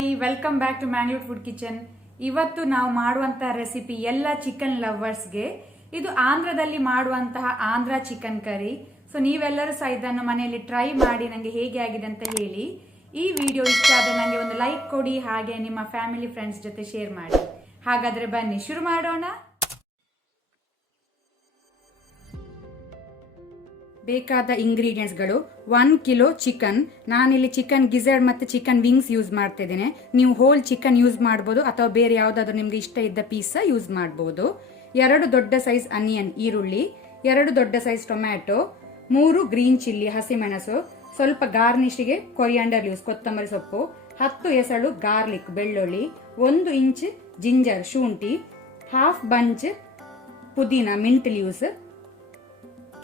Hi, welcome back to Mangalore food kitchen. ಇವತ್ತು ನಾವು ಮಾಡುವಂತಹ ರೆಸಿಪಿ ಎಲ್ಲ ಚಿಕನ್ ಲವರ್ಸ್ಗೆ. ಇದು ಆಂಧ್ರದಲ್ಲಿ ಮಾಡುವಂತಹ ಆಂಧ್ರ ಚಿಕನ್ ಕರಿ. ಸೊ ನೀವೆಲ್ಲರೂ ಸಹ ಇದನ್ನು ಮನೆಯಲ್ಲಿ ಟ್ರೈ ಮಾಡಿ ನನಗೆ ಹೇಗೆ ಆಗಿದೆ ಅಂತ ಹೇಳಿ. ಈ ವಿಡಿಯೋ ಇಷ್ಟ ಆದರೆ ನನಗೆ ಒಂದು ಲೈಕ್ ಕೊಡಿ, ಹಾಗೆ ನಿಮ್ಮ ಫ್ಯಾಮಿಲಿ ಫ್ರೆಂಡ್ಸ್ ಜೊತೆ ಶೇರ್ ಮಾಡಿ. ಹಾಗಾದ್ರೆ ಬನ್ನಿ ಶುರು ಮಾಡೋಣ. ಬೇಕಾದ ಇಂಗ್ರೀಡಿಯೆಂಟ್ಸ್ಗಳು 1 ಕಿಲೋ ಚಿಕನ್. ನಾನಿಲ್ಲಿ ಚಿಕನ್ ಗಿಜರ್ಡ್ ಮತ್ತು ಚಿಕನ್ ವಿಂಗ್ಸ್ ಯೂಸ್ ಮಾಡ್ತಾ ಇದ್ದೇನೆ. ನೀವು ಹೋಲ್ ಚಿಕನ್ ಯೂಸ್ ಮಾಡ್ಬೋದು ಅಥವಾ ಬೇರೆ ಯಾವುದಾದ್ರೂ ನಿಮಗೆ ಇಷ್ಟ ಇದ್ದ ಪೀಸ್ ಯೂಸ್ ಮಾಡ್ಬೋದು. 2 ದೊಡ್ಡ ಸೈಜ್ ಅನಿಯನ್ ಈರುಳ್ಳಿ, 2 ದೊಡ್ಡ ಸೈಜ್ ಟೊಮ್ಯಾಟೊ, 3 ಗ್ರೀನ್ ಚಿಲ್ಲಿ ಹಸಿಮೆಣಸು, ಸ್ವಲ್ಪ ಗಾರ್ನಿಷ್ಗೆ ಕೊರಿಯಾಂಡರ್ ಲೀವ್ಸ್ ಕೊತ್ತಂಬರಿ ಸೊಪ್ಪು, 10 ಎಸಳು ಗಾರ್ಲಿಕ್ ಬೆಳ್ಳುಳ್ಳಿ, 1 ಇಂಚ್ ಜಿಂಜರ್ ಶುಂಠಿ, ಹಾಫ್ ಬಂಚ್ ಪುದೀನ mint leaves,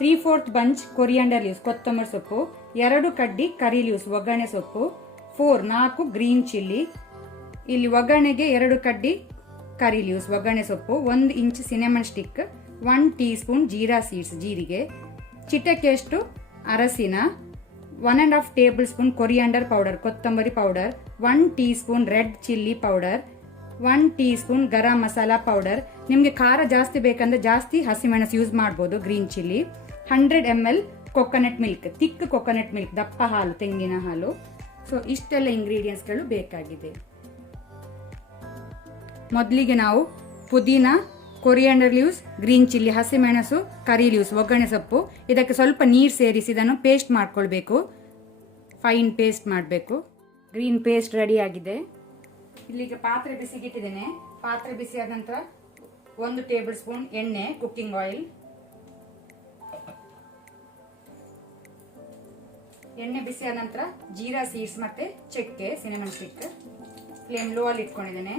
3/4 bunch coriander leaves ಕೊತ್ತಂಬರಿ ಸೊಪ್ಪು, 2 ಕಡ್ಡಿ ಕರಿ ಲೀವ್ಸ್ ಒಗ್ಗರಣೆ ಸೊಪ್ಪು, 4 ಗ್ರೀನ್ ಚಿಲ್ಲಿ. ಇಲ್ಲಿ ಒಗ್ಗರಣೆಗೆ 2 ಕಡ್ಡಿ ಕರಿ ಲೀವ್ಸ್ ಒಗ್ಗರಣೆ ಸೊಪ್ಪು, 1 inch cinnamon stick, 1 teaspoon jeera seeds ಜೀರಿಗೆ, ಚಿಟಕೆಯಷ್ಟು ಅರಸಿನ, 1.5 ಟೇಬಲ್ ಸ್ಪೂನ್ ಕೊರಿಯಾಂಡರ್ ಪೌಡರ್ ಕೊತ್ತಂಬರಿ powder, 1 teaspoon red chilli powder, 1 teaspoon garam masala powder. ನಿಮಗೆ ಖಾರ ಜಾಸ್ತಿ ಬೇಕಂದ್ರೆ ಜಾಸ್ತಿ ಹಸಿಮೆಣಸು ಯೂಸ್ ಮಾಡ್ಬೋದು. Green chilli, 100 ml coconut milk, thick coconut milk, ದಪ್ಪ ಹಾಲು ತೆಂಗಿನ ಹಾಲು. ಸೊ ಇಷ್ಟೆಲ್ಲ ಇಂಗ್ರೀಡಿಯೆಂಟ್ಸ್ಗಳು ಬೇಕಾಗಿದೆ. ಮೊದಲಿಗೆ ನಾವು ಪುದೀನ, ಕೊರಿಯಾಂಡರ್ ಲೀವ್ಸ್, ಗ್ರೀನ್ ಚಿಲ್ಲಿ, ಹಸಿಮೆಣಸು, ಕರಿ ಲೀವ್ಸ್, ಒಗ್ಗರಣೆ ಸೊಪ್ಪು, ಇದಕ್ಕೆ ಸ್ವಲ್ಪ ನೀರು ಸೇರಿಸಿ ಇದನ್ನು ಪೇಸ್ಟ್ ಮಾಡ್ಕೊಳ್ಬೇಕು. ಫೈನ್ ಪೇಸ್ಟ್ ಮಾಡಬೇಕು. ಗ್ರೀನ್ ಪೇಸ್ಟ್ ರೆಡಿ ಆಗಿದೆ. ಇಲ್ಲಿಗೆ ಪಾತ್ರೆ ಬಿಸಿಗಿಟ್ಟಿದ್ದೇನೆ. ಪಾತ್ರೆ ಬಿಸಿ ಆದ ನಂತರ 1 ಟೇಬಲ್ ಸ್ಪೂನ್ ಎಣ್ಣೆ ಕುಕ್ಕಿಂಗ್ ಆಯಿಲ್. ಎಣ್ಣೆ ಬಿಸಿ ಆದ ನಂತರ ಜೀರಾ ಸೀಡ್ಸ್ ಮತ್ತೆ ಚಕ್ಕೆ ಸಿನೆಮನ್ ಸ್ಟಿಕ್ ಫ್ಲೇಮ್ ಲೋ ಅಲ್ಲಿ ಇಟ್ಕೊಂಡಿದ್ದೇನೆ.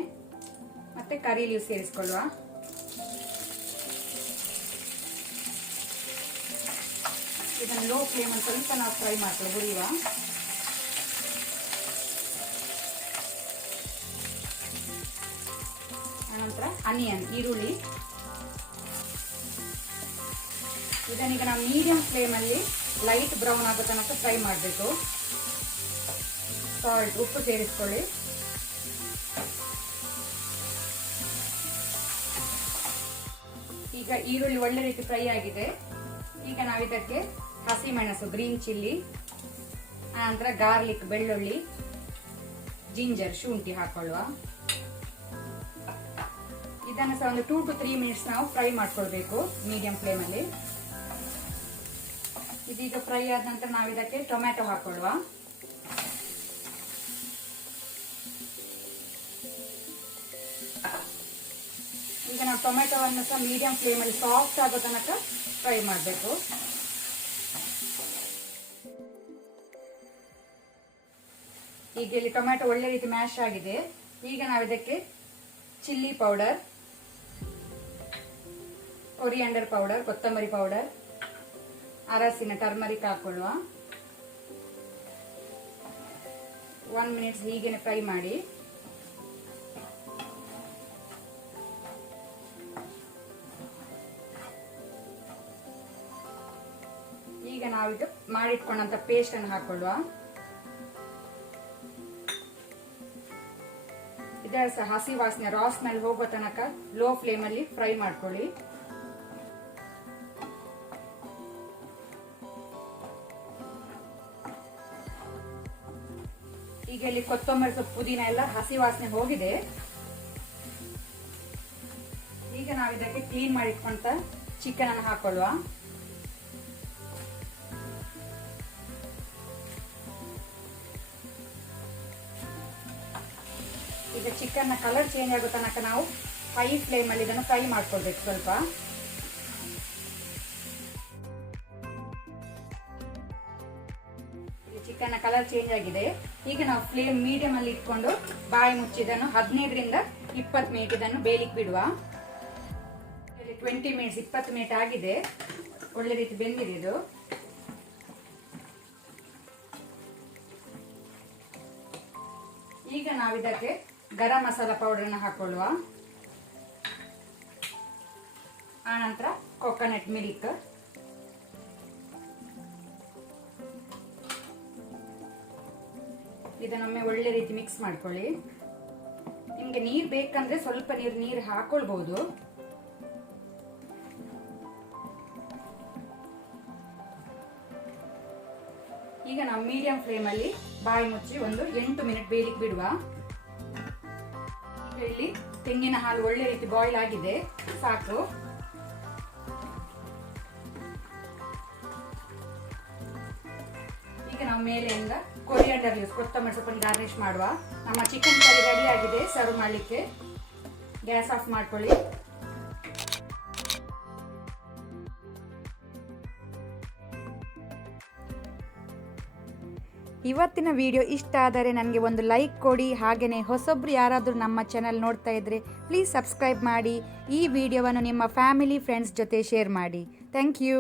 ಮತ್ತೆ ಕರಿ ಲೀವ್ಸ್ ಸೇರಿಸ್ಕೊಳ್ಳುವ. ಇದನ್ನು ಲೋ ಫ್ಲೇಮ್ ಅಲ್ಲಿ ಸ್ವಲ್ಪ ನಾವು ಫ್ರೈ ಮಾಡ್ಕೊಳ್ಳಿ, ಹುರಿಯುವ. ಆನಂತರ ಅನಿಯನ್ ಈರುಳ್ಳಿ, ಇದನ್ನೀಗ ನಾವು ಮೀಡಿಯಂ ಫ್ಲೇಮ್ ಅಲ್ಲಿ ಲೈಟ್ ಬ್ರೌನ್ ಆಗೋ ತನಕ ಫ್ರೈ ಮಾಡಬೇಕು. ಸಾಲ್ಟ್ ಉಪ್ಪು ಸೇರಿಸ್ಕೊಳ್ಳಿ. ಈಗ ಈರುಳ್ಳಿ ಒಳ್ಳೆ ರೀತಿ ಫ್ರೈ ಆಗಿದೆ. ಈಗ ನಾವು ಇದಕ್ಕೆ ಹಸಿಮೆಣಸು ಗ್ರೀನ್ ಚಿಲ್ಲಿ, ಆನಂತರ ಗಾರ್ಲಿಕ್ ಬೆಳ್ಳುಳ್ಳಿ, ಜಿಂಜರ್ ಶುಂಠಿ ಹಾಕೊಳ್ಳುವ. ಇದನ್ನು ಸಹ ಒಂದು 2 to 3 ಮಿನಿಟ್ಸ್ ನಾವು ಫ್ರೈ ಮಾಡ್ಕೊಳ್ಬೇಕು ಮೀಡಿಯಂ ಫ್ಲೇಮ್ ಅಲ್ಲಿ. ಇದೀಗ ಫ್ರೈ ಆದ ನಂತರ ನಾವು ಇದಕ್ಕೆ ಟೊಮ್ಯಾಟೊ ಹಾಕೊಳ್ಳುವ. ಈಗ ನಾವು ಟೊಮ್ಯಾಟೊವನ್ನು ಸಹ ಮೀಡಿಯಂ ಫ್ಲೇಮ್ ಅಲ್ಲಿ ಸಾಫ್ಟ್ ಆಗೋ ತನಕ ಫ್ರೈ ಮಾಡಬೇಕು. ಈಗ ಇಲ್ಲಿ ಟೊಮ್ಯಾಟೊ ಒಳ್ಳೆ ರೀತಿ ಮ್ಯಾಶ್ ಆಗಿದೆ. ಈಗ ನಾವು ಇದಕ್ಕೆ ಚಿಲ್ಲಿ ಪೌಡರ್, ಕೊರಿಯಾಂಡರ್ ಪೌಡರ್ ಕೊತ್ತಂಬರಿ ಪೌಡರ್, ಅರಸಿನ ಟರ್ಮರಿಕ್ ಹಾಕೊಳ್ಳುವ. 1 ಮಿನಿಟ್ಸ್ ಹೀಗೇನೆ ಫ್ರೈ ಮಾಡಿ. ಈಗ ನಾವಿದು ಮಾಡಿಟ್ಕೊಂಡಂತ ಪೇಸ್ಟ್ ಅನ್ನು ಹಾಕೊಳ್ಳುವ. ಇದರ ಸಹ ಹಸಿ ವಾಸನೆ ರಾ ಸ್ಮೆಲ್ ಹೋಗೋ ತನಕ ಲೋ ಫ್ಲೇಮ್ ಅಲ್ಲಿ ಫ್ರೈ ಮಾಡ್ಕೊಳ್ಳಿ. ಈಗ ಇಲ್ಲಿ ಕೊತ್ತಂಬರಿ ಸೊಪ್ಪು ಪುದೀನ ಎಲ್ಲ ಹಸಿ ವಾಸನೆ ಹೋಗಿದೆ. ಈಗ ನಾವು ಇದಕ್ಕೆ ಕ್ಲೀನ್ ಮಾಡಿಟ್ಕೊಂತ ಚಿಕನ್ ಅನ್ನು ಹಾಕೊಳ್ಳುವ. ಈಗ ಚಿಕನ್ ನ ಕಲರ್ ಚೇಂಜ್ ಆಗೋ ತನಕ ನಾವು ಹೈ ಫ್ಲೇಮ್ ಅಲ್ಲಿ ಇದನ್ನು ಫ್ರೈ ಮಾಡ್ಕೊಳ್ಬೇಕು ಸ್ವಲ್ಪ. ಚಿಕನ್ ನ ಕಲರ್ ಚೇಂಜ್ ಆಗಿದೆ. ಈಗ ನಾವು ಫ್ಲೇಮ್ ಮೀಡಿಯಂ ಅಲ್ಲಿ ಇಟ್ಕೊಂಡು ಬಾಯಿ ಮುಚ್ಚಿದನ್ನು 15 ರಿಂದ 20 ಮಿನಿಟ್ ಇದನ್ನು ಬೇಯಲಿಕ್ಕೆ ಬಿಡುವ. 20 ಮಿನಿಟ್ಸ್ 20 ಮಿನಿಟ್ ಆಗಿದೆ. ಒಳ್ಳೆ ರೀತಿ ಬೆಂದಿದೆ ಇದು. ಈಗ ನಾವು ಇದಕ್ಕೆ ಗರಂ ಮಸಾಲಾ ಪೌಡರ್ ಅನ್ನು ಹಾಕೊಳ್ಳುವ. ಆನಂತರ ಕೊಕೊನಟ್ ಮಿಲ್ಕ್, ಇದನ್ನೊಮ್ಮೆ ಒಳ್ಳೆ ರೀತಿ ಮಿಕ್ಸ್ ಮಾಡ್ಕೊಳ್ಳಿ. ನಿಮಗೆ ನೀರು ಬೇಕಂದ್ರೆ ಸ್ವಲ್ಪ ನೀರು ಹಾಕೊಳ್ಬಹುದು. ಈಗ ನಾವು ಮೀಡಿಯಂ ಫ್ಲೇಮಲ್ಲಿ ಬಾಯಿ ಮುಚ್ಚಿ ಒಂದು 8 ಮಿನಿಟ್ ಬೇಯಲಿಕ್ಕೆ ಬಿಡುವ. ಈಗ ಇಲ್ಲಿ ತೆಂಗಿನ ಹಾಲು ಒಳ್ಳೆ ರೀತಿ ಬಾಯ್ಲ್ ಆಗಿದೆ, ಸಾಕು. ಈಗ ನಾವು ಮೇಲೆಯಿಂದ ಕೊರಿಯಾಂಡರ್ ಲೀವ್ಸ್, ಕೊತ್ತಂಬರಿ ಸೊಪ್ಪನ್ನು ಗಾರ್ನಿಶ್ ಮಾಡುವ. ನಮ್ಮ ಚಿಕನ್ ಕರಿ ರೆಡಿ ಆಗಿದೆ ಸರ್ವ್ ಮಾಡಲಿಕ್ಕೆ. ಗ್ಯಾಸ್ ಆಫ್ ಮಾಡ್ಕೊಳ್ಳಿ. ಇವತ್ತಿನ ವಿಡಿಯೋ ಇಷ್ಟ ಆದರೆ ನನಗೆ ಒಂದು ಲೈಕ್ ಕೊಡಿ. ಹಾಗೆಯೇ ಹೊಸೊಬ್ರು ಯಾರಾದರೂ ನಮ್ಮ ಚಾನಲ್ ನೋಡ್ತಾ ಇದ್ದರೆ ಪ್ಲೀಸ್ ಸಬ್ಸ್ಕ್ರೈಬ್ ಮಾಡಿ. ಈ ವಿಡಿಯೋವನ್ನು ನಿಮ್ಮ ಫ್ಯಾಮಿಲಿ ಫ್ರೆಂಡ್ಸ್ ಜೊತೆ ಶೇರ್ ಮಾಡಿ. Thank you.